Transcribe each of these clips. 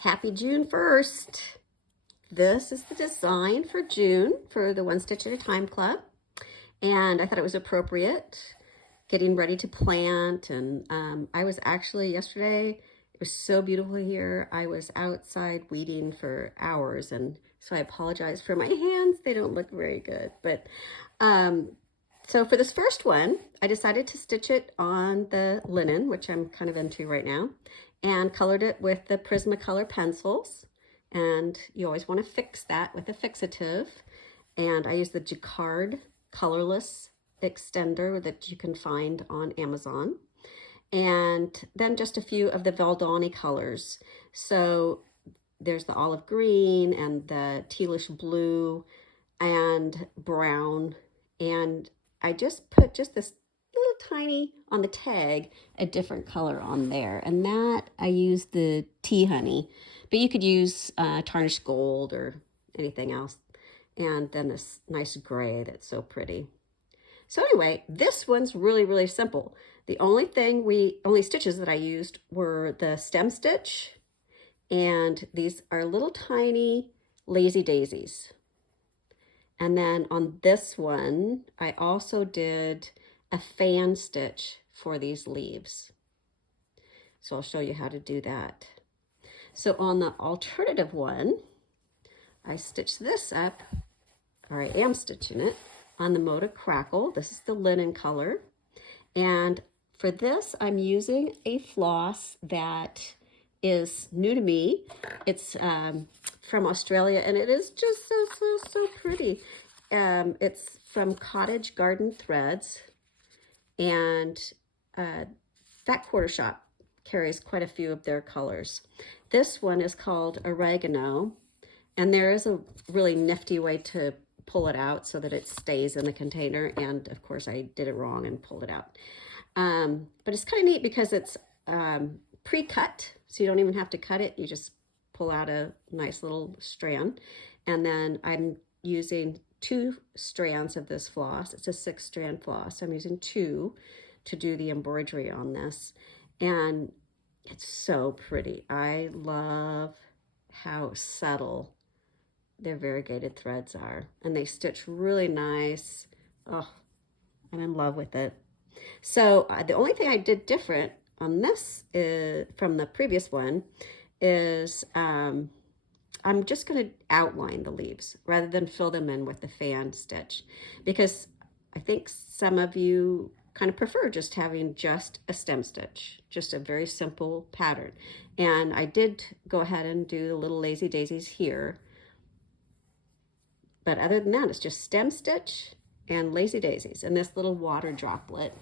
Happy June 1st. This is the design for June for the One Stitch at a Time Club. And I thought it was appropriate, getting ready to plant. And I was actually yesterday, it was so beautiful here. I was outside weeding for hours. And so I apologize for my hands. They don't look very good. But so for this first one, I decided to stitch it on the linen, which I'm kind of into right now, and colored it with the Prismacolor pencils. And you always want to fix that with a fixative. And I use the Jacquard colorless extender that you can find on Amazon. And then just a few of the Valdani colors. So there's the olive green and the tealish blue and brown. And I just put just this little tiny on the tag, a different color on there. And that I used the tea honey, but you could use tarnished gold or anything else. And then this nice gray that's so pretty. So anyway, this one's really, really simple. The only stitches that I used were the stem stitch, and these are little tiny lazy daisies. And then on this one, I also did a fan stitch for these leaves. So I'll show you how to do that. So on the alternative one, I stitched this up, or I am stitching it, on the Moda Crackle. This is the linen color. And for this, I'm using a floss that is new to me. It's from Australia, and it is just so pretty. It's from Cottage Garden Threads, and Fat Quarter Shop carries quite a few of their colors. This one is called Oregano, and there is a really nifty way to pull it out so that it stays in the container. And of course I did it wrong and pulled it out. But it's kind of neat because it's pre-cut, so you don't even have to cut it. You just pull out a nice little strand. And then I'm using 2 strands of this floss. It's a 6-strand floss. So I'm using 2 to do the embroidery on this. And it's so pretty. I love how subtle their variegated threads are. And they stitch really nice. Oh, I'm in love with it. So the only thing I did different on this from the previous one is I'm just going to outline the leaves rather than fill them in with the fan stitch, because I think some of you kind of prefer just having just a stem stitch, just a very simple pattern. And I did go ahead and do the little lazy daisies here. But other than that, it's just stem stitch and lazy daisies. And this little water droplet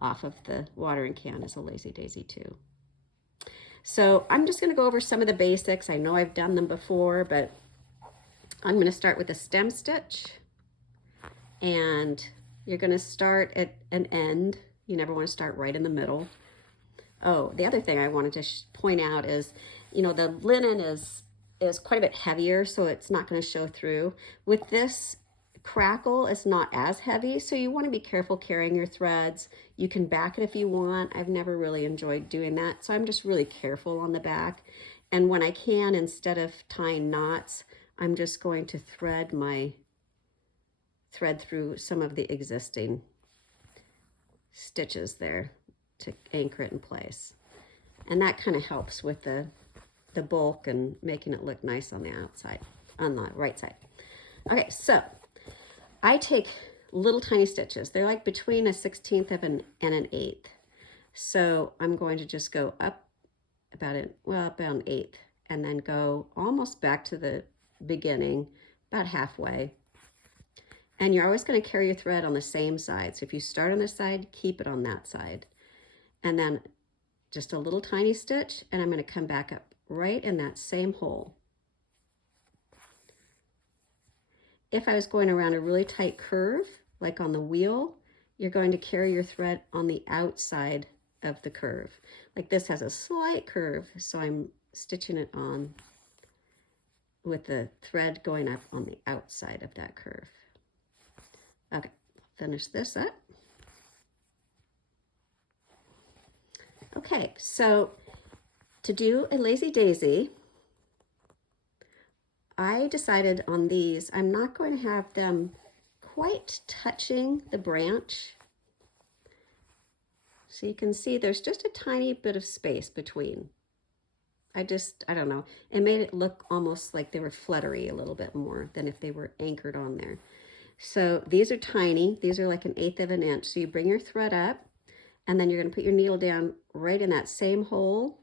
off of the watering can is a lazy daisy too. So I'm just going to go over some of the basics. I know I've done them before, but I'm going to start with a stem stitch. And you're going to start at an end. You never want to start right in the middle. Oh, the other thing I wanted to point out is, you know, the linen is quite a bit heavier, so it's not going to show through. With this crackle, it's not as heavy, so you want to be careful carrying your threads. You can back it if you want. I've never really enjoyed doing that, so I'm just really careful on the back. And when I can, instead of tying knots, I'm just going to thread through some of the existing stitches there to anchor it in place. And that kind of helps with the bulk and making it look nice on the outside, on the right side. Okay, so I take little tiny stitches. They're like between a 1/16 of and an 1/8. So I'm going to just go up about an 1/8, and then go almost back to the beginning, about halfway. And you're always going to carry your thread on the same side. So if you start on this side, keep it on that side. And then just a little tiny stitch, and I'm going to come back up right in that same hole. If I was going around a really tight curve, like on the wheel, you're going to carry your thread on the outside of the curve. Like this has a slight curve, so I'm stitching it on with the thread going up on the outside of that curve. Okay, finish this up. Okay, so to do a lazy daisy, I decided on these, I'm not going to have them quite touching the branch. So you can see there's just a tiny bit of space between. I don't know, it made it look almost like they were fluttery a little bit more than if they were anchored on there. So these are tiny, these are like 1/8 of an inch. So you bring your thread up and then you're gonna put your needle down right in that same hole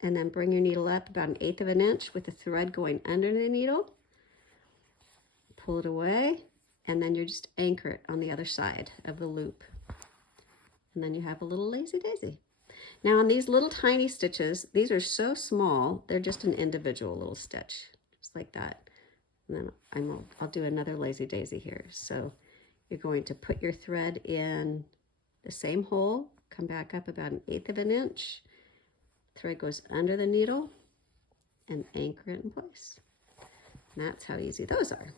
and then bring your needle up about 1/8 of an inch with the thread going under the needle. Pull it away and then you just anchor it on the other side of the loop. And then you have a little lazy daisy. Now on these little tiny stitches, these are so small, they're just an individual little stitch, just like that. And then I'll do another lazy daisy here. So you're going to put your thread in the same hole, come back up about 1/8 of an inch, thread goes under the needle and anchor it in place. And that's how easy those are.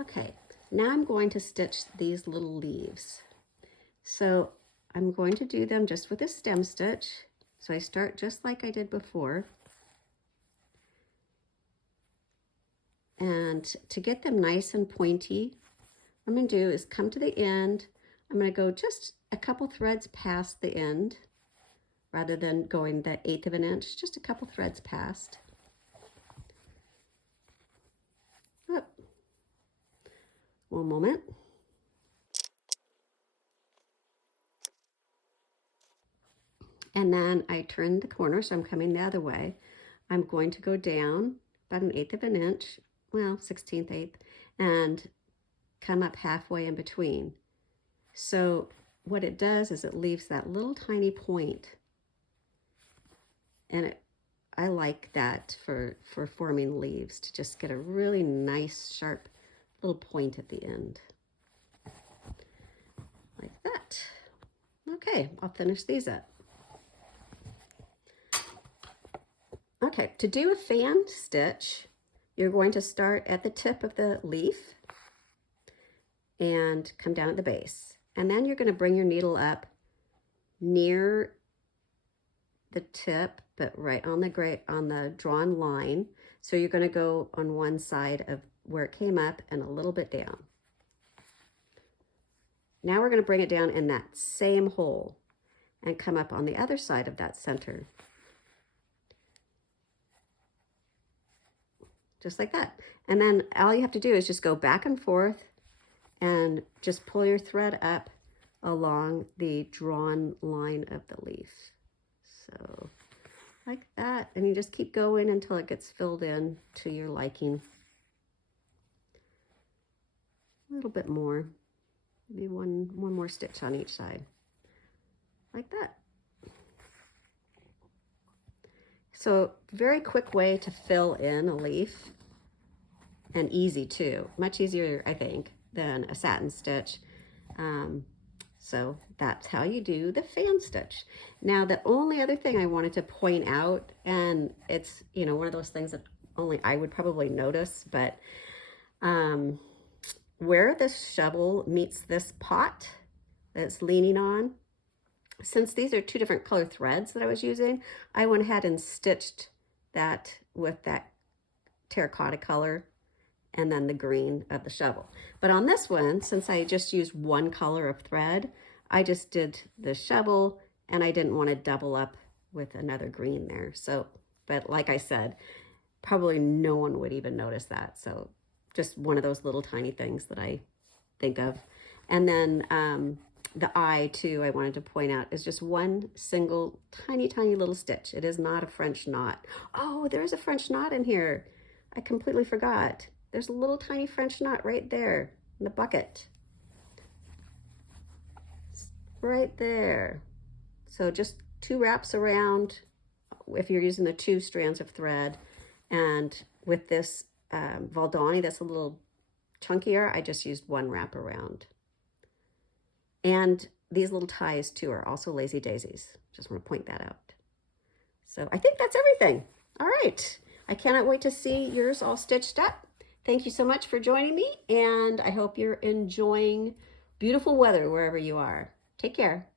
Okay, now I'm going to stitch these little leaves. So I'm going to do them just with a stem stitch. So I start just like I did before. And to get them nice and pointy, what I'm going to do is come to the end. I'm going to go just a couple threads past the end rather than going the 1/8 of an inch, just a couple threads past. Oh. One moment. And then I turn the corner, so I'm coming the other way. I'm going to go down about 1/8 of an inch, well, 1/16 eighth, and come up halfway in between. So what it does is it leaves that little tiny point. And I like that for forming leaves, to just get a really nice, sharp little point at the end. Like that. Okay, I'll finish these up. Okay, to do a fan stitch, you're going to start at the tip of the leaf and come down at the base. And then you're going to bring your needle up near the tip, but right on the drawn line. So you're going to go on one side of where it came up and a little bit down. Now we're going to bring it down in that same hole and come up on the other side of that center. Just like that. And then all you have to do is just go back and forth and just pull your thread up along the drawn line of the leaf. So like that, and you just keep going until it gets filled in to your liking. A little bit more, maybe one more stitch on each side, like that. So very quick way to fill in a leaf, and easy too, much easier I think than a satin stitch. So that's how you do the fan stitch. Now the only other thing I wanted to point out, and it's, you know, one of those things that only I would probably notice, but where this shovel meets this pot that it's leaning on, since these are two different color threads that I was using, I went ahead and stitched that with that terracotta color and then the green of the shovel. But on this one, since I just used one color of thread, I just did the shovel and I didn't want to double up with another green there. So, but like I said, probably no one would even notice that. So just one of those little tiny things that I think of. And then the eye too, I wanted to point out, is just one single tiny little stitch. It is not a French knot. Oh, there's a French knot in here. I completely forgot. There's a little tiny French knot right there in the bucket. Right there. So just 2 wraps around if you're using the 2 strands of thread. And with this Valdani that's a little chunkier, I just used 1 wrap around. And these little ties too are also lazy daisies. Just want to point that out. So I think that's everything. All right. I cannot wait to see yours all stitched up. Thank you so much for joining me, and I hope you're enjoying beautiful weather wherever you are. Take care.